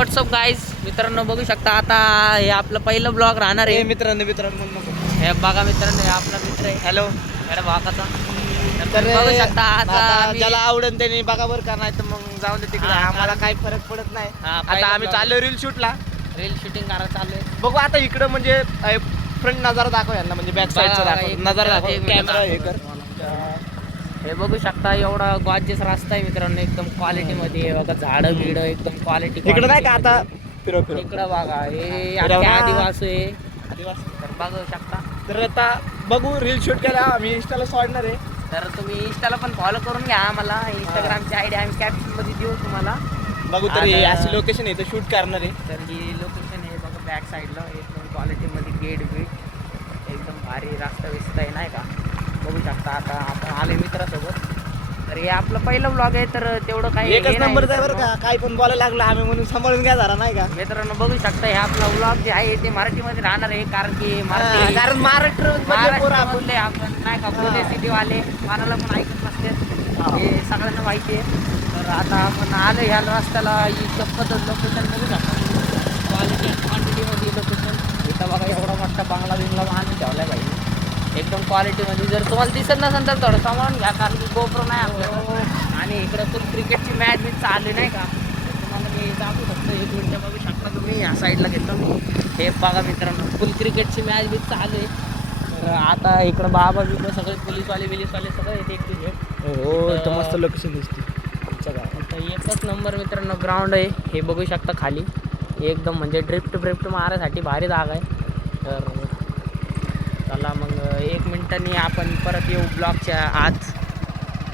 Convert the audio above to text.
WhatsApp guys मित्रांनो बघू शकता आता हे आपलं पहिलं ब्लॉग राहणार आहे. मित्रांनो हे बघा मित्रांनो हे आपला मित्र आहे. हॅलो मॅडम भाकाचा तर बघू शकता आता आता ज्याला आवडेल त्याने बघा बरं का, नाही तर मग जाऊन दे तिकडे, आम्हाला काही फरक पडत नाही. आता आम्ही चाललो रील शूटला, रील शूटिंग करायला चालू आहे. बघू आता इकडं म्हणजे फ्रंट नजारा दाखव यांना, म्हणजे बॅक साईडचा दाखव, नजारा दाखव, कॅमेरा हे कर. हे बघू शकता एवढा गॉर्जियस रस्ता आहे मित्रांनो, एकदम क्वालिटी मध्ये बघा, झाडं बिड एकदम क्वालिटी. इकडं नाही का आता फिरो फिरो इकडं बघा हे फिरव ना. आदिवासी आहे. आदिवासी. तर बघू शकता. तर आता बघू रील शूट केला आम्ही, इंस्टाला सोडणार आहे. तर तुम्ही इंस्टाला पण फॉलो करून घ्या आम्हाला. इंस्टाग्रामची आयडी आम्ही कॅप्शन मध्ये देऊ तुम्हाला. बघू तर हे अशी लोकेशन आहे, इथं शूट करणार आहे. तर ही लोकेशन आहे बघा बॅक साईडला, एकदम क्वालिटीमध्ये गेट बीट एकदम भारी रास्ता विस्ता आहे नाही का. बघू शकता आता आपण आले मित्रासोबत. तर हे आपलं पहिलं ब्लॉग आहे तर तेवढं काही एकच नंबर आहे बरं का, काही पण बोलायला लागलं आम्ही म्हणून सांभाळून घ्या जरा नाही का मित्रांनो. बघू शकता हे आपला ब्लॉग जे आहे ते मराठीमध्ये राहणार आहे, कारण की कारण महाराष्ट्रामधले आपण नाही का पुणे सिटीवाले कोणाला पण ऐकत नसते, हे सगळ्यांना माहिती आहे. तर आता आपण आलो ह्या रस्त्याला, ही शपथच लोकेशन बघू शकता, क्वालिटी अँड क्वांटिटीमध्ये लोकेशन. इथं बघा एवढा मोठा बांगला बिंगला आणून ठेवला पाहिजे एकदम क्वालिटीमध्ये. जर तुम्हाला दिसत नसेल तर थोडं सामान घ्या, कारण की गोप्रो नाही आपल्याला. आणि इकडं फुल क्रिकेटची मॅच बी चालली नाही का, तुम्हाला मी दाखवू शकतो. एक मिनिट बघू शकता तुम्ही, ह्या साईडला घेतो मी. हे बघा मित्रांनो फुल क्रिकेटची मॅच बी चालू आहे. तर आता इकडं बाबा बिबा सगळे पोलीसवाले सगळे येते एक क्रिकेट. हो इथं मस्त लोकेशन दिसते. एकच नंबर मित्रांनो ग्राउंड आहे. हे बघू शकता खाली एकदम म्हणजे ड्रिफ्ट मारायसाठी भारी जागा आहे. तर चला मग 1 मिनिटांनी आपण परत येऊ ब्लॉगच्या आत.